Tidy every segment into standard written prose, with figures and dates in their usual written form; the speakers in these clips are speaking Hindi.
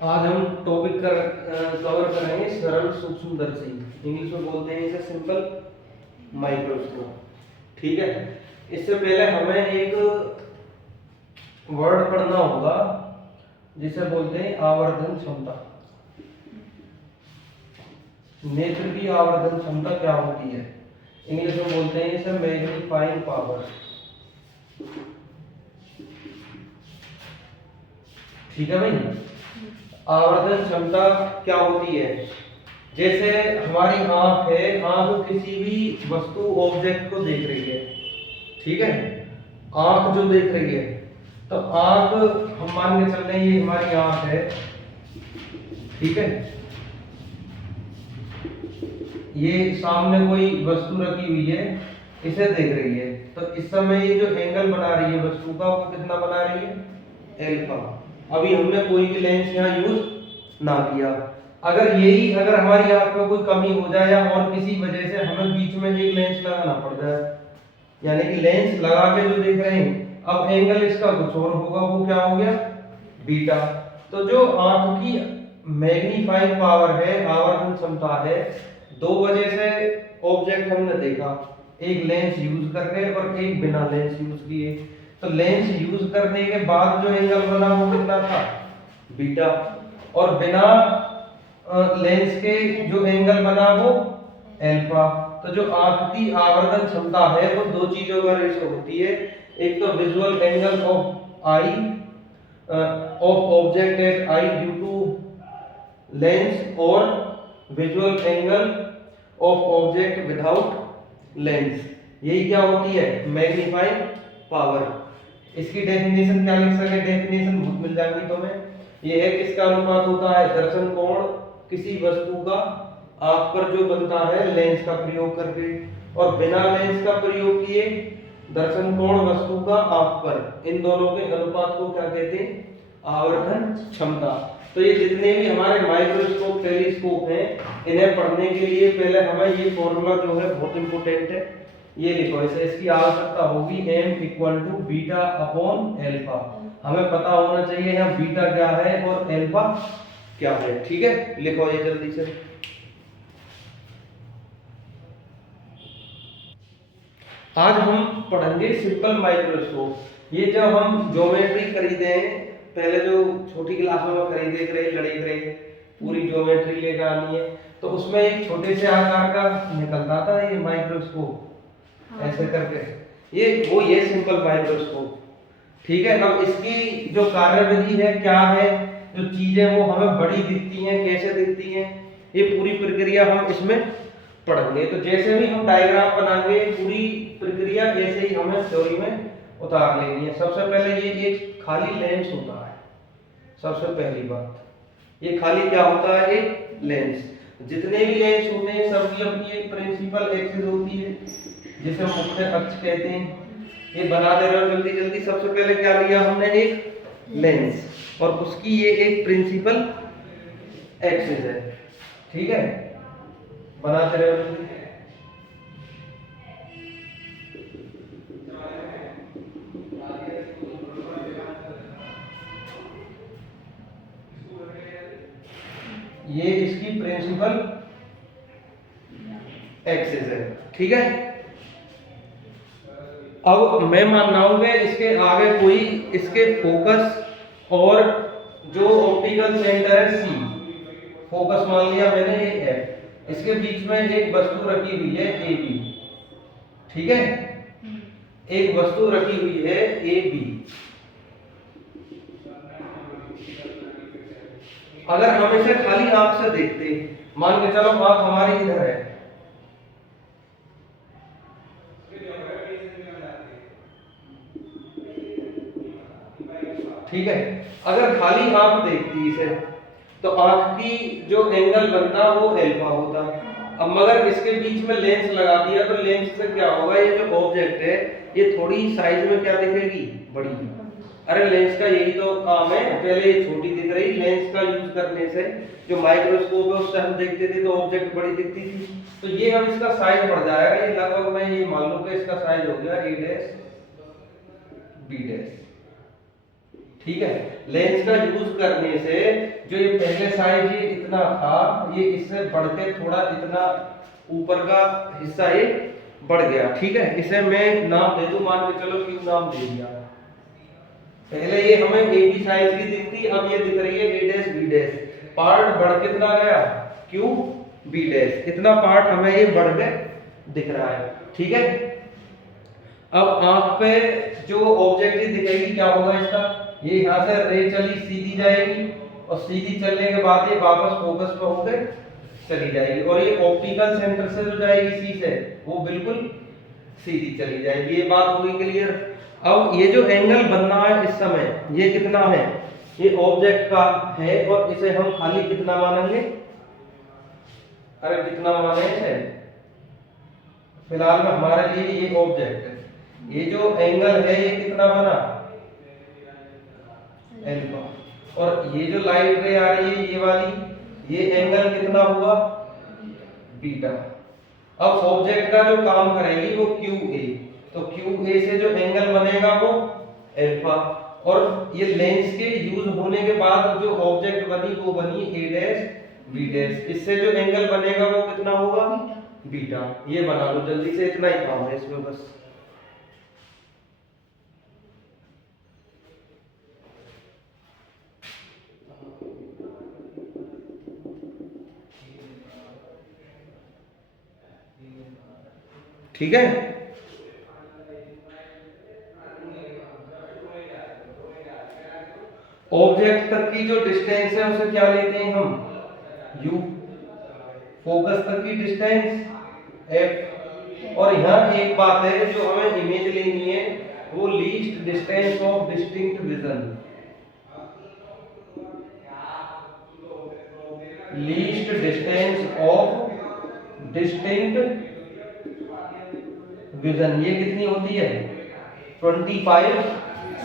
आज हम टॉपिक कवर करेंगे सरल सूक्ष्मदर्शी। इंग्लिश में बोलते हैं इसे सिंपल माइक्रोस्कोप। ठीक है, इससे पहले हमें एक वर्ड पढ़ना होगा जिसे बोलते हैं आवर्धन क्षमता। नेत्र की आवर्धन क्षमता क्या होती है? इंग्लिश में बोलते हैं इसे मैग्नीफाइंग पावर। ठीक है भाई, आवर्धन क्षमता क्या होती है? जैसे हमारी आंख है, आंख किसी भी वस्तु ऑब्जेक्ट को देख रही है। ठीक है, आंख जो देख रही है, तो आंख हम मान के चल रहे हैं ये हमारी आंख है। ठीक है, ये सामने कोई वस्तु रखी हुई है, इसे देख रही है, तो इस समय ये जो एंगल बना रही है वस्तु का, वो कितना बना रही है? एल्फा। अभी हमने कोई भी लेंस यहाँ यूज ना किया। अगर हमारी आंख में कोई कमी हो जाए या और किसी वजह से हमें बीच में एक लेंस लगाना पड़ जाए, यानी कि लेंस लगा के जो देख रहे हैं, अब एंगल इसका कुछ और होगा, वो क्या हो गया? बीटा। तो जो आंख की मैग्नीफाइंग पावर है, आवर्धन क्षमता है, दो वजह से ऑब्जेक्ट हमने देखा, एक लेंस यूज करके और एक बिना लेंस यूज किए। तो लेंस यूज करने के बाद जो एंगल बना वो कितना था? बीटा। और बिना लेंस के जो एंगल बना वो अल्फा। तो जो आंख की आवर्धन क्षमता है वो दो चीजों का रेशो होती है, एक तो visual angle of eye of object at eye due to lens, और visual angle of object without lens. यही क्या होती है? Magnifying power. इसकी डेफिनेशन क्या लिख सके? डेफिनेशन बहुत मिल जाएगी तुम्हें। ये है किसका अनुपात होता है? दर्शन कोण किसी वस्तु का आंख पर जो बनता है लेंस का प्रयोग करके, और बिना लेंस का प्रयोग किए दर्शन कोण वस्तु का आंख पर, इन दोनों के अनुपात को क्या कहते हैं? आवर्धन क्षमता। तो ये जितने भी हमारे माइक्रोस्कोप, टेलीस्कोप हैं, इन्हें पढ़ने के लिए पहले हमें ये फॉर्मूला जो है बहुत इंपॉर्टेंट है, ये लिखो। इसे इसकी आवश्यकता होगी m equal to beta upon alpha. हमें पता होना चाहिए यहाँ बीटा क्या है और एल्फा क्या है। ठीक है, लिखो ये जल्दी से। आज हम पढ़ेंगे सिंपल माइक्रोस्कोप। ये जब हम ज्योमेट्री खरीदे हैं, पहले जो छोटी क्लासों में खरीदे करे लड़े करे, पूरी ज्योमेट्री लेकर आनी है, तो उसमें एक छोटे से आकार का निकलता था ये माइक्रोस्कोप, ऐसे करके। ये सिंपल माइक्रोस्कोप। ठीक है, अब इसकी जो कार्यविधि है क्या है, जो चीजें वो हमें बड़ी दिखती हैं, कैसे दिखती हैं, ये पूरी प्रक्रिया हम इसमें पढ़ेंगे। तो जैसे भी हम डायग्राम बनाएंगे, पूरी प्रक्रिया ऐसे ही हमें थ्योरी में उतार लेनी है। सबसे पहले ये एक खाली लेंस होता है, सबसे पहली बात, ये खाली क्या होता है? एक लेंस। जितने भी लेंस होते हैं सबकी अपनी एक प्रिंसिपल एक्सिस होती है, जिसे मुख्य अक्ष कहते हैं। ये बना दे रहे हो जल्दी जल्दी। सबसे पहले क्या लिया हमने? एक लेंस, और उसकी ये एक प्रिंसिपल एक्सिस है। ठीक है, बनाते रहे हो। ये इसकी प्रिंसिपल एक्सिस है। ठीक है, अब मैं मान रहा हूं कि इसके आगे कोई इसके फोकस और जो ऑप्टिकल सेंटर है सी, फोकस मान लिया मैंने ये एफ, इसके बीच में एक वस्तु रखी हुई है ए बी। ठीक है, एक वस्तु रखी हुई है ए बी। अगर हम इसे खाली आंख से देखते, मान के चलो आंख हमारी इधर है, ठीक है, अगर खाली आंख देखती इसे, तो आंख की जो एंगल बनता वो एल्फा होता। अब मगर इसके बीच में लेंस लगा दिया, तो लेंस से क्या होगा? ये जो ऑब्जेक्ट है ये थोड़ी साइज में क्या दिखेगी? बड़ी। अरे लेंस का यही तो काम है, पहले ये छोटी दिख रही, लेंस का यूज करने से जो माइक्रोस्कोप है उससे हम देखते थे तो ऑब्जेक्ट बड़ी दिखती थी। तो ये अब इसका साइज बढ़ जाएगा, ये लगभग मैं ये मान लूं कि इसका साइज हो गया a डैश b डैश। ठीक है, लेंस का यूज करने से जो ये पहले साइज ये इतना था, ये इससे बढ़ के थोड़ा इतना ऊपर का हिस्सा ये बढ़ गया। ठीक है, इसे मैं नाम दे दूं, मान के चलो क्यू नाम दे दिया। पहले ये हमें ए बी साइज की दिखती, अब ये दिख रही है ए डैश बी डैश। पार्ट बढ़ कितना गया, क्यू बी डैश, इतना पार्ट हमें ये बढ़ के दिख रहा है। ठीक है, अब आंख पे जो ऑब्जेक्ट दिखेगी क्या होगा इसका, ये यहाँ से रे चली सीधी जाएगी और सीधी चलने के बाद ये वापस फोकस पे होकर चली जाएगी, और ये ऑप्टिकल सेंटर से जो जाएगी सी से वो बिल्कुल सीधी चली जाएगी। ये बात होगी क्लियर। अब ये जो एंगल बनना है इस समय ये कितना है, ये ऑब्जेक्ट का है, और इसे हम खाली कितना मानेंगे, अरे कितना माने इसे, फिलहाल में हमारे लिए ये ऑब्जेक्ट है, ये जो एंगल है ये कितना बना, एल्फा, और ये जो लाइट रे आ रही है ये वाली, ये एंगल कितना हुआ, बीटा। अब ऑब्जेक्ट का जो काम करेगी वो क्यू ए, तो क्यू ए से जो एंगल बनेगा वो एल्फा, और ये लेंस के यूज होने के बाद जो ऑब्जेक्ट बनी वो बनी ए डैश बी डैश, इससे जो एंगल बनेगा वो कितना होगा, बीटा। ये बना लो जल्दी से, इतना ही काम है इसमें बस। ठीक है, ऑब्जेक्ट तक की जो डिस्टेंस है उसे क्या लेते हैं हम, u, फोकस तक की डिस्टेंस f, और यहाँ एक बात है जो हमें इमेज लेनी है वो least distance of distinct vision, least distance of distinct vision, ये कितनी होती है 25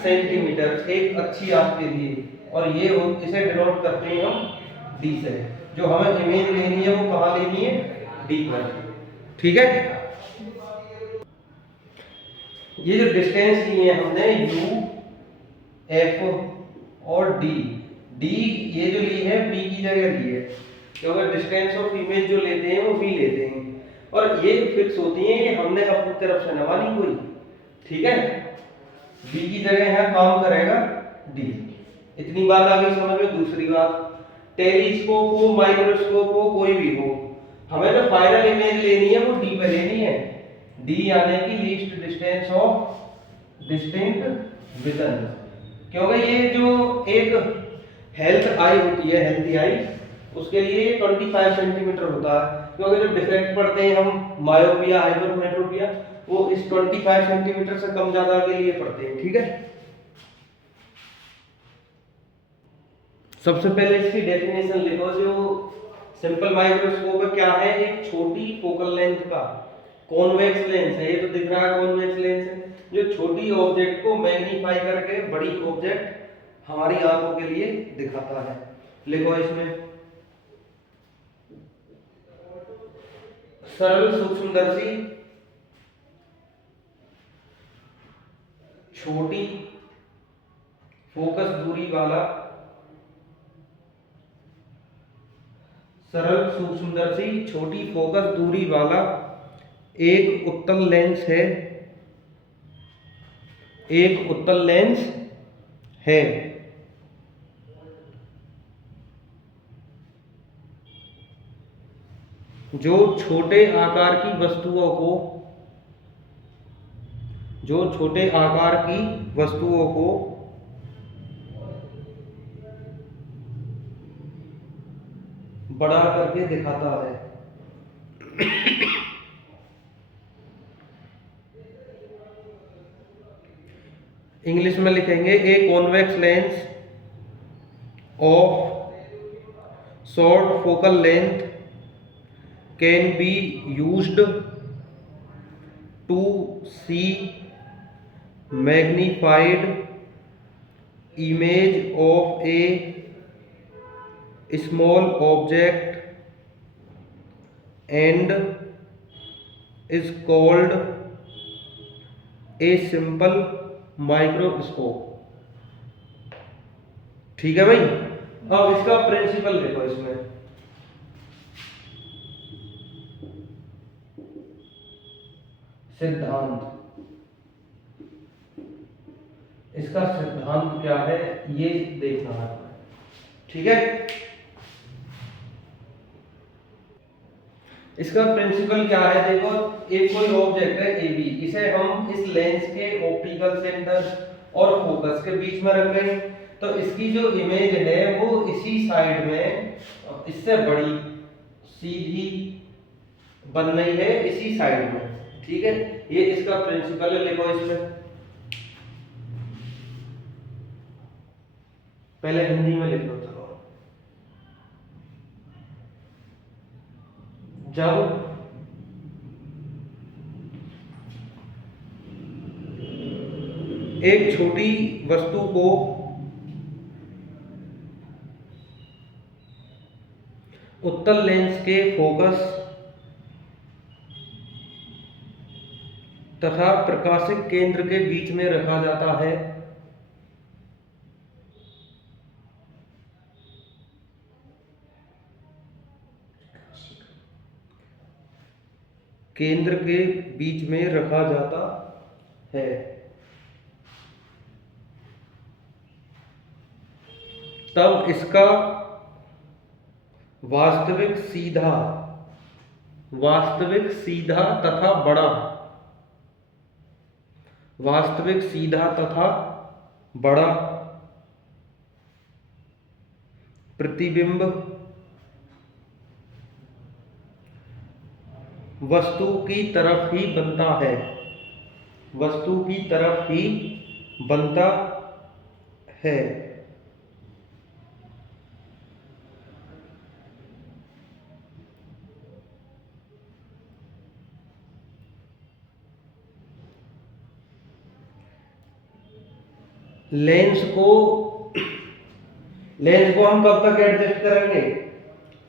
सेंटीमीटर, एक अच्छी आंख के लिए, और ये इसे डिनोट करते हैं हम डी से। जो हमें इमेज लेनी है वो कहाँ लेनी है, डी पर। ठीक है, ये जो डिस्टेंस ली है हमने यू एफ और डी, डी ये जो ली है बी की जगह ली है, क्योंकि डिस्टेंस ऑफ इमेज जो लेते हैं वो बी लेते हैं, और ये फिक्स होती है, ये हमने अपनी तरफ से नवानी कोई। ठीक है, बी की जगह यहाँ काम करेगा डी। इतनी बात आ गई समझ में। दूसरी बात, टेलीस्कोप हो माइक्रोस्कोप हो कोई भी हो, हमें जो फाइनल इमेज लेनी है वो डी पे लेनी है, डी यानी कि least distance of distinct vision, क्योंकि ये जो एक हेल्थ आई होती है, हेल्थी आई, उसके लिए 25 सेंटीमीटर होता है, क्योंकि जो डिफेक्ट पड़ते हैं हम मायोपिया हाइपरमेट्रोपिया वो इस 25 सेंटीमीटर से कम ज्यादा के लिए पड़ते हैं। ठीक है, सबसे पहले इसकी डेफिनेशन लिखो। जो सिंपल माइक्रोस्कोप है क्या है, एक छोटी फोकल लेंथ का कॉन्वेक्स लेंस है, ये तो दिख रहा है कॉन्वेक्स लेंस है, जो छोटी ऑब्जेक्ट को मैग्नीफाई करके बड़ी ऑब्जेक्ट हमारी आंखों के लिए दिखाता है। लिखो इसमें, सरल सूक्ष्मदर्शी छोटी फोकस दूरी वाला, सरल सूक्ष्मदर्शी छोटी फोकस दूरी वाला एक उत्तल लेंस है, एक उत्तल लेंस है जो छोटे आकार की वस्तुओं को, जो छोटे आकार की वस्तुओं को बड़ा करके दिखाता है। इंग्लिश में लिखेंगे, a convex lens of short focal length can be used to see magnified image of a small object and is called a simple microscope। ठीक है भाई। अब इसका प्रिंसिपल देखो, इसमें सिद्धांत, इसका सिद्धांत क्या है ये देखना है, ठीक है। इसका प्रिंसिपल क्या है देखो, एक कोई ऑब्जेक्ट है ए बी, इसे हम इस लेंस के ऑप्टिकल सेंटर और फोकस के बीच में रख रहे हैं, तो इसकी जो इमेज है वो इसी साइड में, इससे बड़ी सीधी बन रही है इसी साइड में, ठीक है। ये इसका प्रिंसिपल है, लिखो इसमें, पहले हिंदी में लिख लो। चलो, जब एक छोटी वस्तु को उत्तल लेंस के फोकस तथा प्रकाशिक केंद्र के बीच में रखा जाता है, केंद्र के बीच में रखा जाता है, तब इसका वास्तविक सीधा तथा बड़ा, वास्तविक सीधा तथा बड़ा प्रतिबिंब वस्तु की तरफ ही बनता है, वस्तु की तरफ ही बनता है। लेंस को हम कब तक एडजस्ट करेंगे,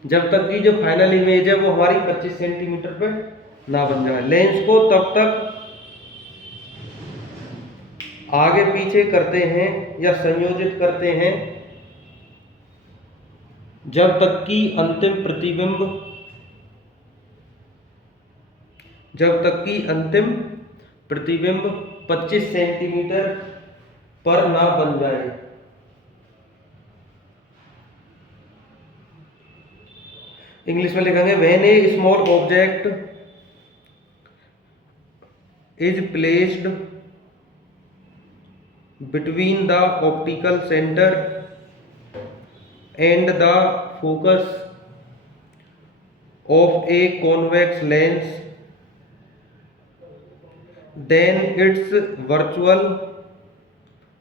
जब तक कि जो फाइनल इमेज है वो हमारी 25 सेंटीमीटर पे ना बन जाए। लेंस को तब तक आगे पीछे करते हैं या संयोजित करते हैं जब तक कि अंतिम प्रतिबिंब 25 सेंटीमीटर पर ना बन जाए। इंग्लिश में लिखेंगे, when A small object is placed between the optical centre and the focus of a convex lens, then its virtual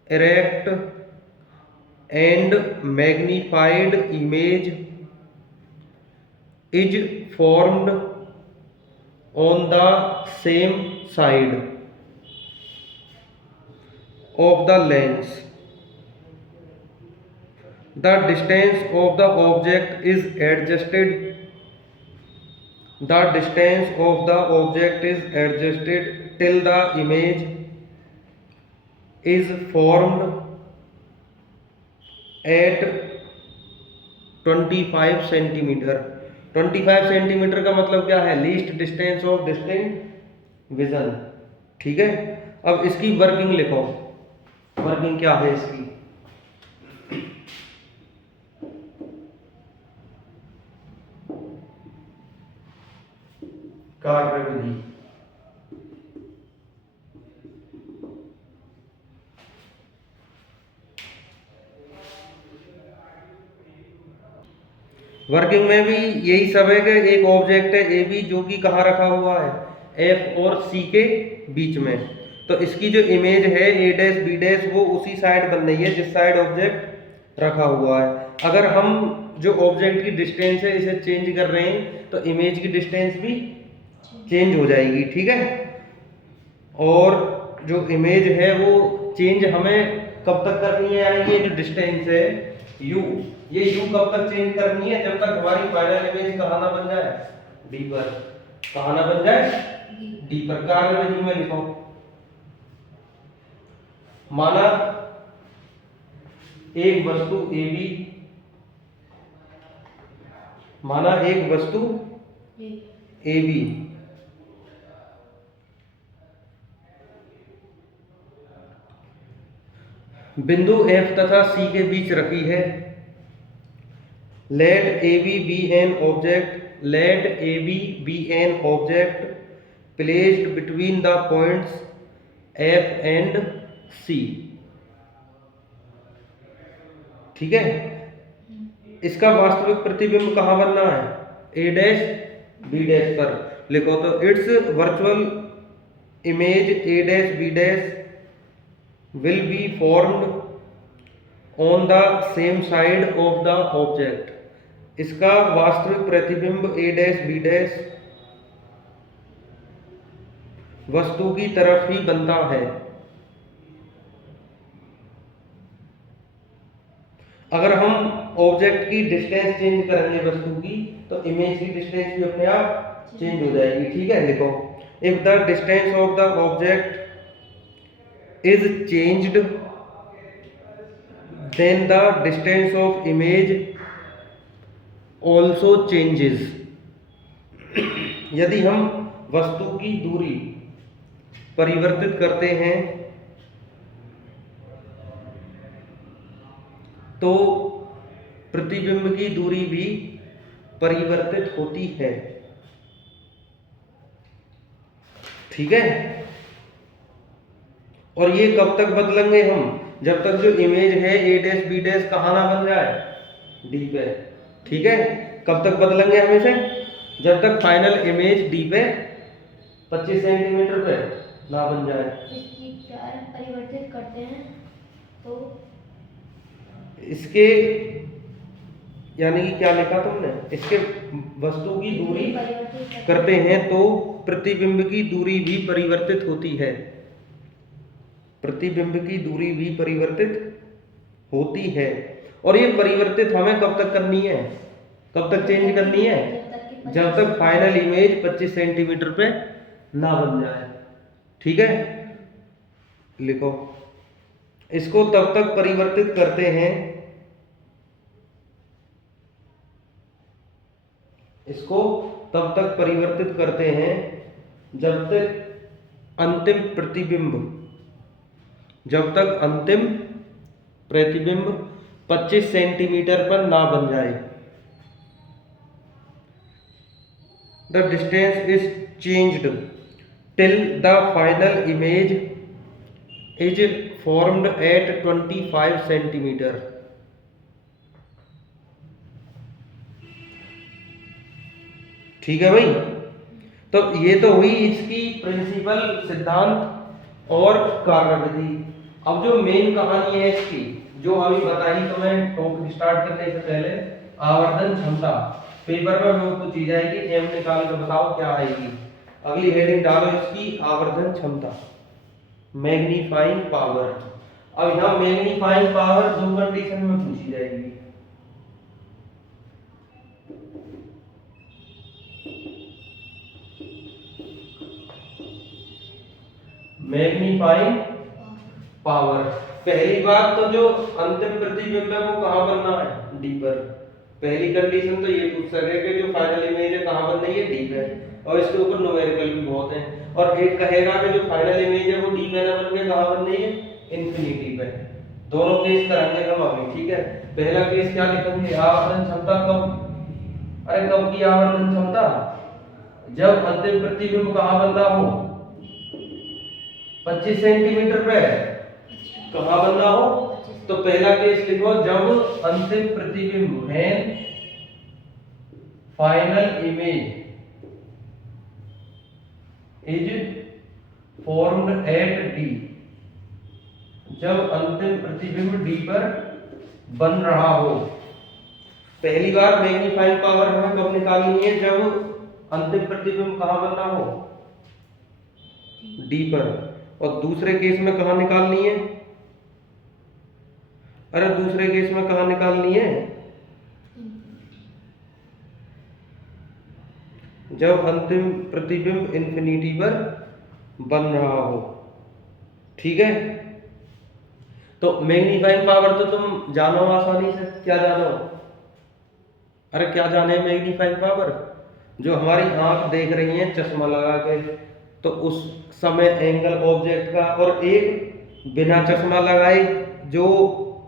erect and magnified image is formed on the same side of the lens. The distance of the object is adjusted. The distance of the object is adjusted till the image is formed at 25 centimetre. 25 centimetre का मतलब क्या है, least distance of distinct vision, ठीक है। अब इसकी वर्किंग लिखो, वर्किंग क्या है इसकी, कार्यविधि। वर्किंग में भी यही सब है कि एक ऑब्जेक्ट है ए बी जो कि कहाँ रखा हुआ है, एफ और सी के बीच में, तो इसकी जो इमेज है ए डैश बी डैश वो उसी साइड बन रही है जिस साइड ऑब्जेक्ट रखा हुआ है। अगर हम जो ऑब्जेक्ट की डिस्टेंस है इसे चेंज कर रहे हैं तो इमेज की डिस्टेंस भी चेंज हो जाएगी, ठीक है। और जो इमेज है वो चेंज हमें कब तक करनी है, यानी ये जो डिस्टेंस है u, ये u कब तक चेंज करनी है, जब तक हमारी फाइनल इमेज कहाँ ना बन जाए, d पर, कहाँ ना बन जाए, d पर। कार्यविधि में लिखो, माना एक वस्तु ए बी, माना एक वस्तु ए बी बिंदु F तथा C के बीच रखी है। Let A B be an object, let A B be an object placed between the points F and C। ठीक है, इसका वास्तविक प्रतिबिंब कहाँ बनना है? ए डैश बी डैश पर। लिखो तो it's virtual image A dash B dash will be formed on the same side of the object। इसका वास्तविक प्रतिबिंब a डैश b डैश वस्तु की तरफ ही बनता है। अगर हम ऑब्जेक्ट की डिस्टेंस चेंज करेंगे वस्तु की, तो इमेज की डिस्टेंस भी अपने आप चेंज हो जाएगी। ठीक है, देखो, if the distance of the object is changed, then the distance of image also changes। यदि हम वस्तु की दूरी परिवर्तित करते हैं तो प्रतिबिंब की दूरी भी परिवर्तित होती है। ठीक है, और ये कब तक बदलेंगे हम? जब तक जो इमेज है ए डैश बी डैश कहाँ ना बन जाए? डी पे। ठीक है, कब तक बदलेंगे हम इसे? जब तक फाइनल इमेज डी पे 25 सेंटीमीटर पे ना बन जाए। इसकी परिवर्तित करते हैं तो इसके यानी कि क्या लिखा तुमने? इसके वस्तु की दूरी करते हैं तो प्रतिबिंब की दूरी भी परिवर्तित होती है। प्रतिबिंब की दूरी भी परिवर्तित होती है। और ये परिवर्तित हमें कब तक करनी है? कब तक चेंज करनी है? जब तक फाइनल इमेज 25 सेंटीमीटर पे ना बन जाए। ठीक है, लिखो, इसको तब तक परिवर्तित करते हैं, इसको तब तक परिवर्तित करते हैं जब तक अंतिम प्रतिबिंब, जब तक अंतिम प्रतिबिंब 25 सेंटीमीटर पर ना बन जाए। The distance is changed till the final image is formed at 25 centimetre. ठीक है भाई, तो ये तो हुई इसकी प्रिंसिपल, सिद्धांत और कार्यविधि। अब जो मेन कहानी है इसकी, जो अभी बताई तो मैं टॉपिक स्टार्ट करने से पहले, आवर्धन क्षमता। पेपर में वो कुछ चीज आएगी, एम निकाल कर बताओ क्या आएगी। अगली हेडिंग डालो इसकी, आवर्धन क्षमता, मैग्नीफाइंग पावर। अब यहाँ मैग्नीफाइंग पावर दो कंडीशन में पूछी जाएगी। मैग्नीफाइंग पावर, पहली बात तो जो अंतिम प्रतिबिंब है वो कहाँ बनना है? डी पर। पहली कंडीशन तो ये पूछ सके कि जो फाइनल इमेज है कहाँ बन रही है? डी पे। और इसके ऊपर न्यूमेरिकल भी बहुत है। और एक कहेगा कि जो फाइनल इमेज है वो डी पे ना बन के कहाँ बन रही है? इन्फिनिटी पे। दोनों केस करेंगे हम अभी। ठीक है, पहला केस क्या लिखेंगे? आवर्धन क्षमता कब? अरे कब की आवर्धन क्षमता? जब अंतिम प्रतिबिंब कहाँ बन रहा हो? 25 सेंटीमीटर पे। कहाँ बनना हो? तो पहला केस लिखो, जब अंतिम प्रतिबिंब है final image is formed at D. जब अंतिम प्रतिबिंब डी पर बन रहा हो। पहली बार मैग्नीफाइंग पावर हमें कब निकालनी है? जब अंतिम प्रतिबिंब कहाँ बनना हो? डी पर। और दूसरे केस में कहाँ निकालनी है? अरे दूसरे केस में कहाँ निकालनी है? जब अंतिम प्रतिबिंब इन्फिनिटी पर बन रहा हो। ठीक है, तो मैग्नीफाइंग पावर तो तुम जानो आसानी से, क्या जानो? अरे क्या जाने मैग्नीफाइंग पावर? जो हमारी आंख देख रही है चश्मा लगा के, तो उस समय एंगल ऑब्जेक्ट का, और एक बिना चश्मा लगाए जो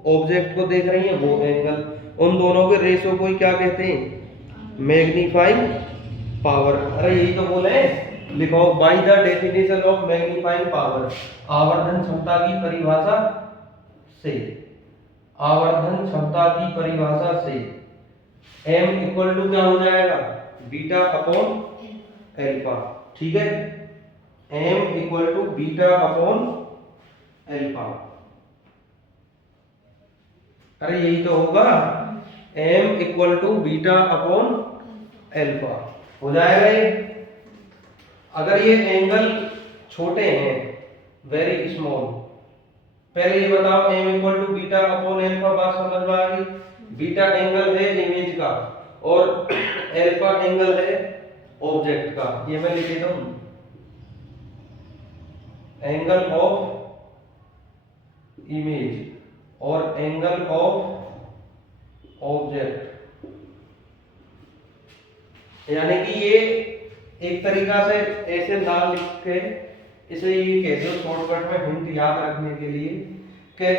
ऑब्जेक्ट को देख रही है वो एंगल, उन दोनों के रेशो को ही क्या कहते हैं? Magnifying power. अरे यही तो बोले हैं। लिखो, by the definition of magnifying power, आवर्धन क्षमता की परिभाषा से, आवर्धन क्षमता की परिभाषा से m इक्वल टू क्या हो जाएगा? Beta upon alpha. ठीक है, m equal to beta upon alpha. अरे यही तो होगा, m equal to beta upon alpha हो जाएगा ये। अगर ये एंगल छोटे हैं, वेरी स्मॉल, पहले ये बताओ m equal to beta upon alpha, बात समझ में आ गई? बीटा एंगल है इमेज का और एल्फा एंगल है ऑब्जेक्ट का। ये मैं लिख देता हूं, एंगल ऑफ इमेज और एंगल ऑफ ऑब्जेक्ट, यानी कि ये एक तरीका से ऐसे ना लिख के इसे ये कह दो शॉर्टकट में हिंट याद रखने के लिए कि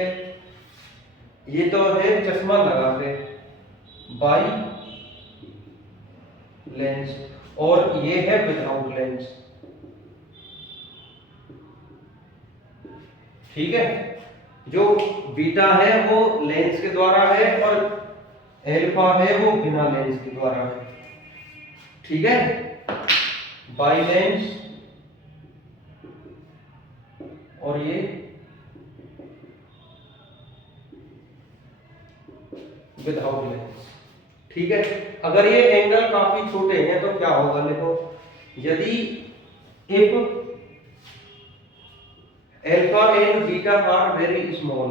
ये तो है चश्मा लगा के बाई लेंस, और ये है विदाउट लेंस। ठीक है, जो बीटा है वो लेंस के द्वारा है और एल्फा है वो बिना लेंस के द्वारा है। ठीक है, बाई लेंस और ये विदाउट लेंस। ठीक है, अगर ये एंगल काफी छोटे हैं तो क्या होगा? देखो, यदि if alpha and beta are very small,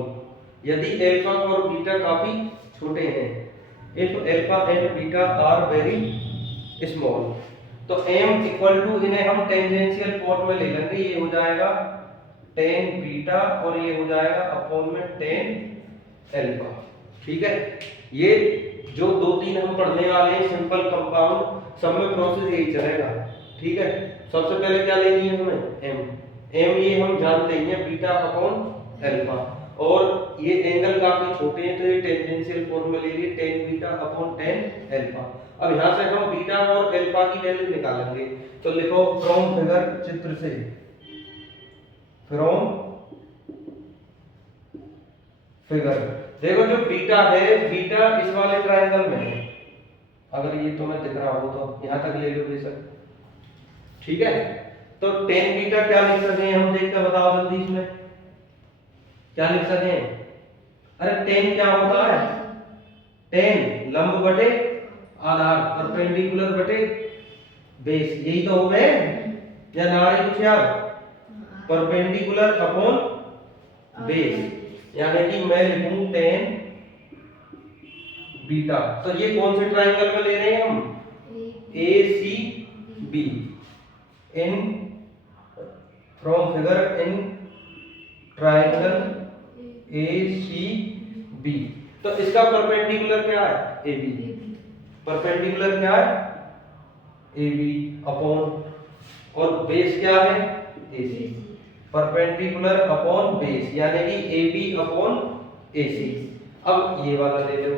यदि एल्फा और बीटा काफी छोटे हैं, if alpha and beta are very small, तो m इक्वल टू, इन्हें हम टेंजेंशियल फॉर्म में ले लेंगे, ये हो जाएगा tan बीटा और ये हो जाएगा अपॉन में tan एल्फा। ठीक है, ये जो दो तीन हम पढ़ने वाले हैं सिंपल कंपाउंड, सब में प्रोसेस यही चलेगा। ठीक है, सबसे पहले क्या लेनी है हमें? m ये हम जानते हैं बीटा अपॉन एल्फा, और ये एंगल काफी छोटे हैं तो ये टेंजेंशियल फॉर्म में ले लिए tan beta upon tan alpha. अब यहां से हम बीटा और एल्फा की वैल्यू निकालेंगे, तो लिखो फ्रॉम फिगर, चित्र से, फ्रॉम फिगर। देखो जो बीटा है, बीटा इस वाले ट्रायंगल में है, अगर ये तुम्हें दिख रहा हो तो यहां तक ले लो बेशक। ठीक है, तो tan बीटा क्या लिख सकते हैं हम? देखकर बताओ जल्दी, इसमें क्या लिख सकते हैं? अरे tan क्या होता है? tan लंब बटे आधार, परपेंडिकुलर बटे बेस, यही तो हो गए या नारी कुछ यार? परपेंडिकुलर अपॉन बेस, यानी कि मैं लिखूं tan बीटा। तो ये कौन से ट्रायंगल में ले रहे हैं हम? ACB, in from figure in triangle ACB। तो इसका परपेंडिकुलर क्या है? AB। परपेंडिकुलर क्या है? AB अपॉन, और बेस क्या है? AC। परपेंडिकुलर अपॉन बेस, यानी कि AB अपॉन AC। अब ये वाला ले लो,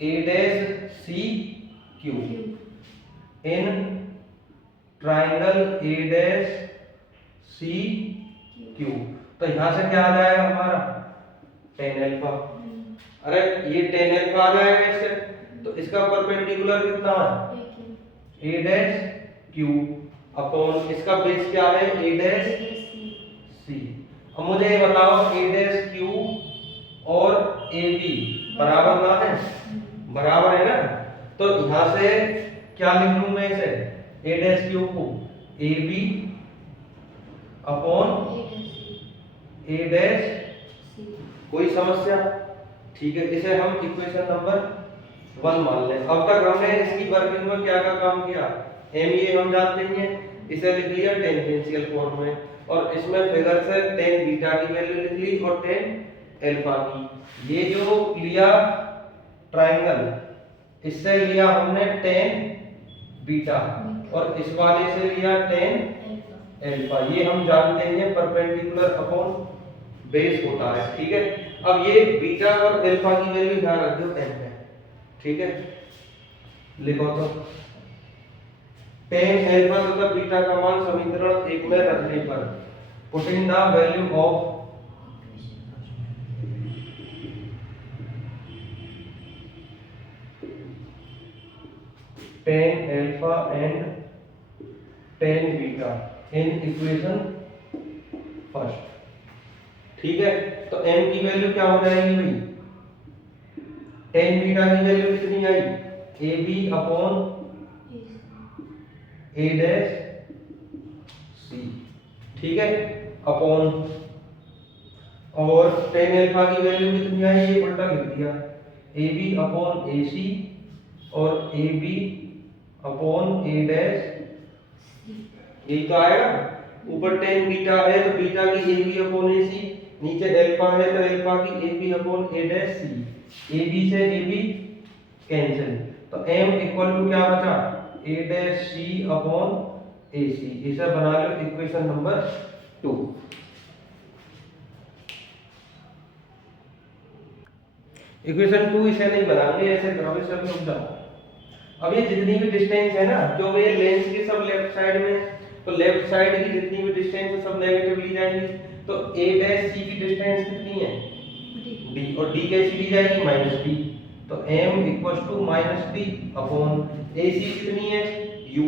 A dash C Q in triangle A dash C Q। तो यहां से क्या आ जाएगा हमारा? tan alpha. अरे ये tan अल्फा आ जाएगा इससे, तो इसका परपेंडिकुलर कितना है? A डैश Q अपॉन, इसका बेस क्या है? A dash C। अब मुझे ये बताओ, A डैश Q और AB बराबर ना है? बराबर है ना, तो यहां से क्या लिख लूं मैं इसे? A डैश Q को AB अपॉन A डैश। कोई समस्या? ठीक है, इसे हम इक्वेशन नंबर 1 मान लें। अब तक हमने इसकी वर्किंग में क्या क्या काम किया? m ये हम जानते हैं, इसे लिख लिया टेंजेंशियल फॉर्म में, और इसमें फिगर से tan बीटा की वैल्यू लिख ली और tan एल्फा की। ये जो लिया ट्रायंगल, इससे लिया हमने टेन बीटा और इस वाले से लिया टेन एल्फा। ये हम जानते हैं परपेंडिकुलर अपॉन बेस होता है, ठीक है। अब ये बीटा और एल्फा की वैल्यू ध्यान रखियो 10 है, ठीक है। लिखो तो टेन एल्फा तथा बीटा का मान समीकरण 1 में रखने पर putting the value of tan alpha and tan beta in equation first, ठीक है। तो m की वैल्यू क्या हो जाएगी भाई, टेन बीटा की वैल्यू कितनी आई, A B upon A dash C, ठीक है, अपॉन, और टेन एल्फा की वैल्यू कितनी आई, ये उल्टा लिख दिया, ए बी अपॉन ए सी और A B upon A dash, यही तो आएगा। ऊपर टेन बीटा है तो बीटा की ए बी अपॉन ए सी, नीचे एल्फा है तो एल्फा की A B upon A dash C, A B से ए बी कैंसिल, तो m इक्वल टू क्या बचा, A dash C upon A सी। इसे बना लो इक्वेशन नंबर 2। इक्वेशन 2 इसे नहीं बनाएंगे, ऐसे करोगे सब रुक जाओ। अब ये जितनी भी डिस्टेंस है ना, जो ये लेंस के सब लेफ्ट साइड में, तो लेफ्ट साइड की जितनी भी डिस्टेंस है सब नेगेटिव ली जाएंगी। तो a डैश c की डिस्टेंस कितनी है, d, और d कैसी ली जाएगी, माइनस d, तो m equals to minus d upon ac कितनी है, u,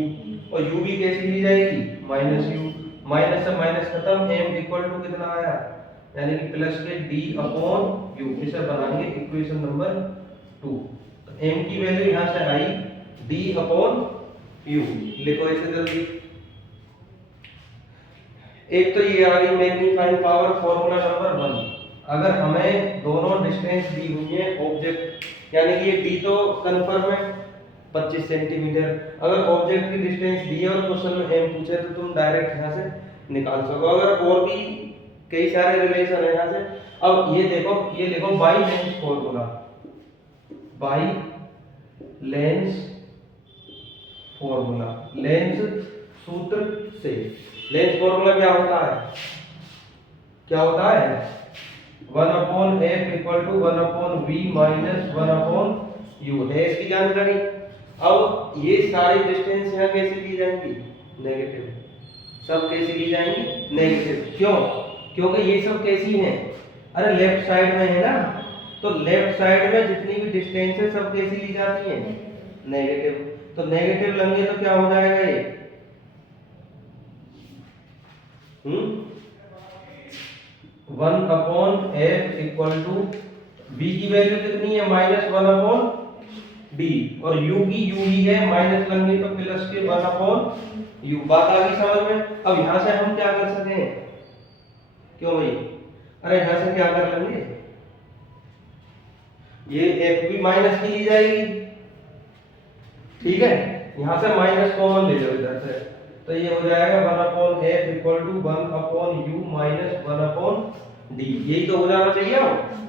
और u भी कैसी ली जाएगी, माइनस u, माइनस से माइनस खत्म, m इक्वल टू कितना आया, यानी कि प्लस के d अपॉन u। इसे बनाएंगे इक्वेशन नंबर 2। तो m की वैल्यू यहां से आई d अपॉन u, लिखो इसे जल्दी। एक तो ये आ गई मैग्नीफाइंग पावर फॉर्मूला नंबर 1। अगर हमें दोनों डिस्टेंस दी हुई है ऑब्जेक्ट, यानी कि ये d तो कंफर्म है 25 सेंटीमीटर, अगर ऑब्जेक्ट की डिस्टेंस दी है और क्वेश्चन में m पूछे तो तुम डायरेक्ट यहां से निकाल सको। अगर और भी कई सारे रिलेशन है यहां से, अब ये देखो, ये लिखो by lens formula, by lens formula, lens सूत्र से। लेंस फॉर्मूला क्या होता है, क्या होता है, 1 upon f equal to 1 upon v minus 1 upon u है इसकी जानकारी। अब ये सारी डिस्टेंस यहाँ कैसे ली जाएंगी, नेगेटिव, सब कैसे ली जाएंगी, नेगेटिव। क्यों, क्योंकि ये सब कैसी हैं, अरे लेफ्ट साइड में है ना, तो लेफ्ट साइड में जितनी भी डिस्टेंस है सब कैसी ली जाती है, नेगेटिव। तो नेगेटिव लेंगे तो क्या हो जाएगा ये, 1 upon f equal to v की वैल्यू कितनी है, माइनस 1 अपॉन d, और u की u ही है, माइनस लेंगे तो प्लस के 1 अपॉन u। बात आ गई समझ में। अब यहां से हम क्या कर सकते हैं, क्यों भाई, अरे यहां से क्या कर लेंगे, ये f भी माइनस की ली जाएगी, ठीक है, यहां से माइनस कॉमन ले लो इधर से, तो ये हो जाएगा 1 upon f equal to 1 upon u minus 1 upon d। यही तो हो जाना चाहिए।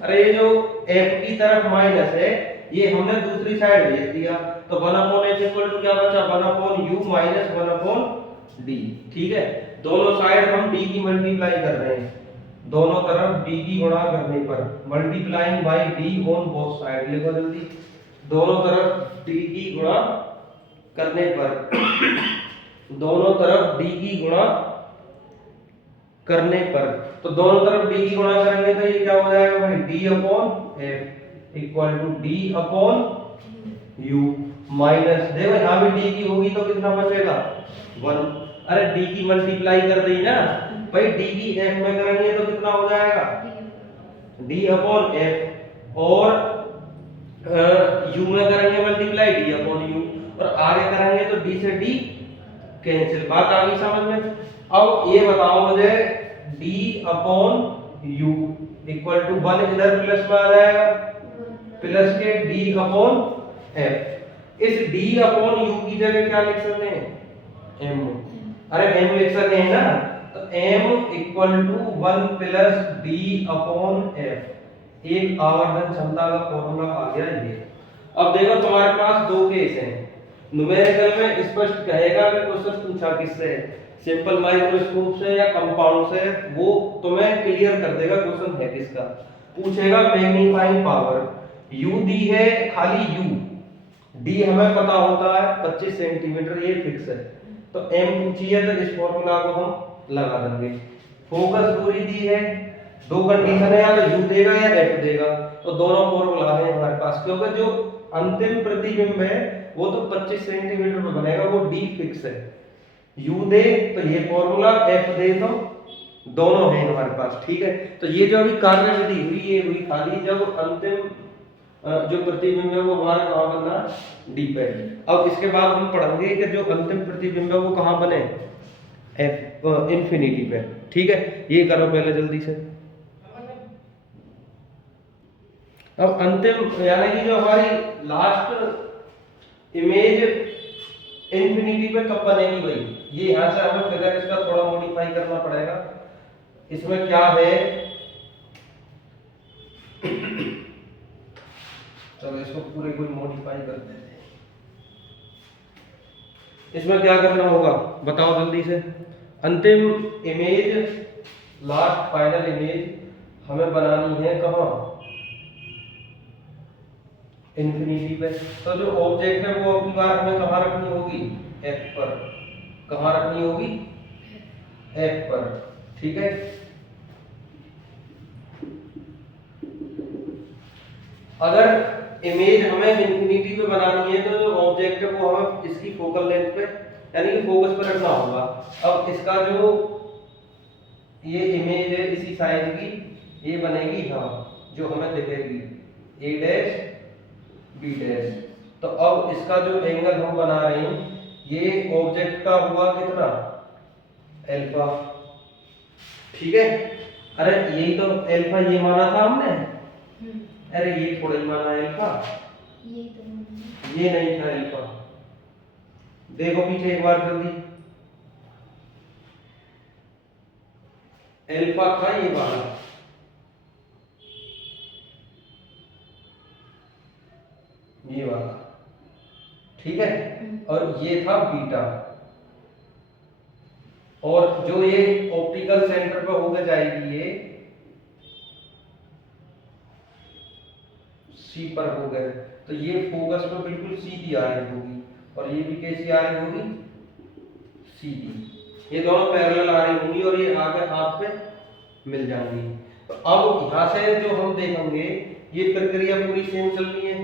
अरे ये जो f की तरफ माइनस है ये हमने दूसरी साइड भेज दिया, तो 1 अपॉन f इक्वल टू क्या बचा, 1 upon u minus 1 upon d, ठीक है। दोनों साइड हम d की मल्टीप्लाई कर रहे हैं, दोनों तरफ d की गुणा करने पर, multiplying by d on both side, लिखो जल्दी, दोनों तरफ d की गुणा करने पर, दोनों तरफ d की गुणा करने पर, तो दोनों तरफ d की गुणा करेंगे तो ये क्या हो जाएगा भाई, d upon f equal to d upon u minus, देखो यहाँ भी d की होगी तो कितना बचेगा, 1। अरे d की मल्टीप्लाई कर दी ना भाई, d की f में करेंगे तो कितना हो जाएगा, d अपॉन f, और u में करेंगे मल्टीप्लाई d अपॉन u, और आगे करेंगे तो d से d कैंसिल। बात आ गई समझ में। अब ये बताओ मुझे, d upon u equal to 1 इधर प्लस में आ जाएगा, प्लस के d अपॉन f। इस d अपॉन u की जगह क्या लिख सकते हैं, m, अरे m लिख सकते हैं ना, तो m equal to 1 plus d upon f। एक आवर्धन क्षमता का फॉर्मूला आ गया ये। अब देखो तुम्हारे पास दो केस हैं, न्यूमेरिकल में स्पष्ट कहेगा कि क्वेश्चन पूछा किससे है, सिंपल माइक्रोस्कोप से या कंपाउंड से, वो तुम्हें क्लियर कर देगा क्वेश्चन है किसका। पूछेगा मैग्नीफाइंग पावर, u दी है खाली u, d हमें पता होता है 25 सेंटीमीटर, ये फिक्स है। तो m पूछी है तो इस फॉर्मूला को हम लगा देंगे। फोकस दूरी दी है, दो कंडीशन है, या तो u देगा या f देगा, तो दोनों फॉर्मूला है हमारे पास, क्योंकि जो अंतिम प्रतिबिंब है वो तो 25 सेंटीमीटर पे बनेगा, वो d फिक्स है। u दे तो ये फॉर्मूला, f दे तो दोनों है हमारे पास, ठीक है। तो ये जो अभी कार्य विधि हुई ये हुई खाली जब अंतिम जो प्रतिबिंब है वो हमारा कहाँ बनना, डी पे। अब इसके बाद हम पढ़ेंगे कि जो अंतिम प्रतिबिंब है वो कहाँ बने, एफ इंफिनिटी पे, ठीक है। ये करो पहले जल्दी से। अब अंतिम यानी कि जो हमारी लास्ट इमेज इंफिनिटी पे कब बनेगी भाई, ये यहाँ से हमें फिगर इसका थोड़ा मॉडिफाई करना पड़ेगा। इसमें क्या है, चलो इसको पूरे को मॉडिफाई कर देते हैं। इसमें क्या करना होगा बताओ जल्दी से। अंतिम इमेज, लास्ट फाइनल इमेज हमें बनानी है कहाँ, इंफिनिटी पे। तो जो ऑब्जेक्ट है वो अपनी बार हमें कहाँ रखनी होगी, एफ पर। कहाँ रखनी होगी, एफ पर, ठीक है। अगर इमेज हमें इंफिनिटी पे बनानी है तो जो ऑब्जेक्ट है वो हमें इसकी फोकल लेंथ पे यानी कि फोकस पे रखना होगा। अब इसका जो ये इमेज है इसी साइज की, ये बनेगी हाँ जो हमें दिखेगी ए डैश बी डैश। तो अब इसका जो एंगल हम बना रहे हैं ये ऑब्जेक्ट का हुआ कितना, अल्फा, ठीक है। अरे यही तो अल्फा ये माना था हमने, अरे ये थोड़ा ही माना है अल्फा, ये नहीं था अल्फा। देखो पीछे एक बार जल्दी, अल्फा था ये वाला, ये वाला, ठीक है। और ये था बीटा, और जो ये ऑप्टिकल सेंटर पे होकर जाएगी ये सी पर हो गए, तो ये फोकस पे बिल्कुल सीधी आ रही होगी, और ये भी कैसी आ रही होगी, सीधी। ये दोनों पैरेलल आ रही होंगी और ये आगे हाथ पे मिल जाएंगी। तो अब यहाँ से जो हम देखेंगे ये प्रक्रिया पूरी सेम चलनी है,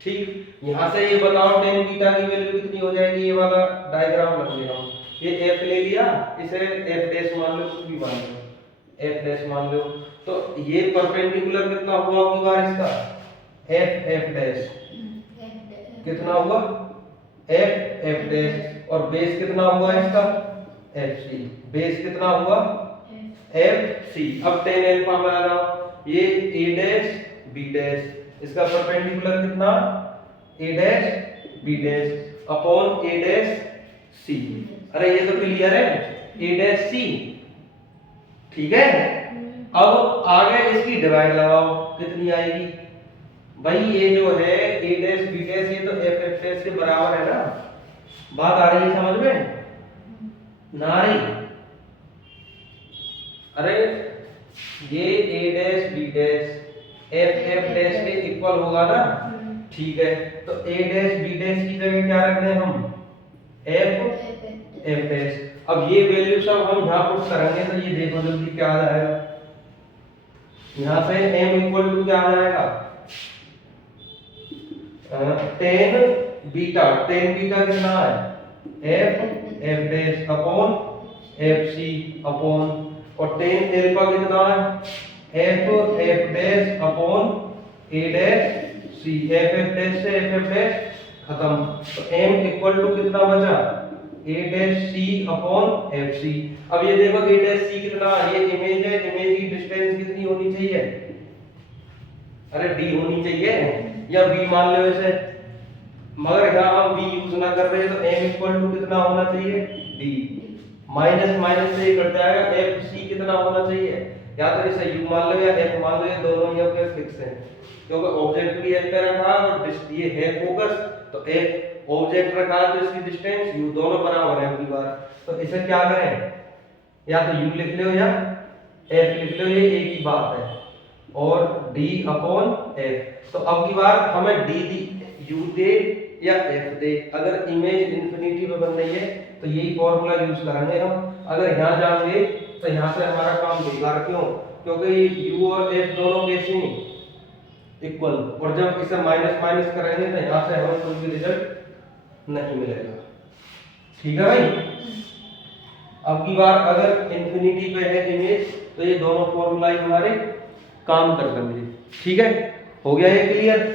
ठीक। यहाँ से ये बताओ टेन बीटा की वैल्यू कितनी हो जाएगी, ये वाला डायग्राम लग गया हम, ये एफ ले लिया, इसे एफ डैश मान लो, कुछ भी मान लो, एफ डैश मान लो। तो ये परपेंडिकुलर कितना हुआ होगी बार इसका, एफ एफ डैश कितना हुआ, एफ एफ डैश, और बेस कितना हुआ इसका, एफ सी, बेस कितना हुआ, एफ सी। अब टेन अल्फा में आ जाओ, ये ए डैश बी डैश, इसका परपेंडिकुलर कितना, ए dash B dash upon A dash सी। अरे ये तो क्लियर है, ए डैश सी, ठीक है। अब आगे इसकी डिवाइड लगाओ, कितनी आएगी भाई, ये जो है ए डैश बी डैश ये तो एफ एफ डैश के बराबर है ना, बात आ रही है समझ में ना आ रही। अरे ये A dash B dash F F dash के इक्वल होगा ना, ठीक है। तो ए डैश बी डैश की जगह क्या रख दें हम, एफ एफ डैश। अब ये वैल्यू सब हम यहाँ पुट करेंगे तो ये देखो जल्दी क्या आ जाएगा, यहाँ से m इक्वल टू क्या आ जाएगा, टेन बीटा, टेन बीटा कितना है, F F dash upon F C upon, और टेन अल्फा कितना है, F F dash upon A dash C, F F dash से एफ एफ डैश खत्म। तो m इक्वल टू कितना बचा, A dash C upon F C. अब ये देखो ए डैश सी कितना, ये इमेज है, इमेज की डिस्टेंस कितनी होनी चाहिए, अरे d होनी चाहिए या b मान लो इसे, मगर यहाँ हम b यूज ना कर रहे हैं तो m इक्वल टू कितना होना चाहिए, d, माइनस माइनस से कट जाएगा, एफ सी कितना होना चाहिए, या तो इसे u मान लो या f मान लो, ये दोनों यहाँ पे फिक्स हैं क्योंकि ऑब्जेक्ट भी f पे रखा और ये है फोकस, तो f ऑब्जेक्ट रखा तो इसकी डिस्टेंस u दोनों बराबर है। अगली बार तो इसे क्या करें, या तो u लिख लो या f लिख लो, ये एक ही बात है, और d अपॉन f। तो अब की बार हमें d दी u दे या f दे, अगर इमेज इंफिनिटी पे बन रही है तो यही फॉर्मूला यूज करेंगे हम। अगर यहाँ जाएंगे तो यहाँ से हमारा काम बेकार, क्यों? क्योंकि u और f दोनों कैसे इक्वल, और जब इसे माइनस माइनस करेंगे तो यहाँ से हमें कोई भी रिजल्ट नहीं मिलेगा। ठीक है भाई। अब की बार अगर इंफिनिटी पे है इमेज तो ये दोनों फॉर्मूला हमारे काम कर देंगे। ठीक है, हो गया ये क्लियर?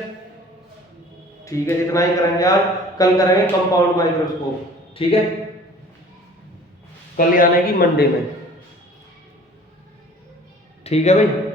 ठीक है, इतना ही करेंगे आज, कल करेंगे कंपाउंड माइक्रोस्कोप। ठीक है, कल आने की मंडे में। ठीक है भाई।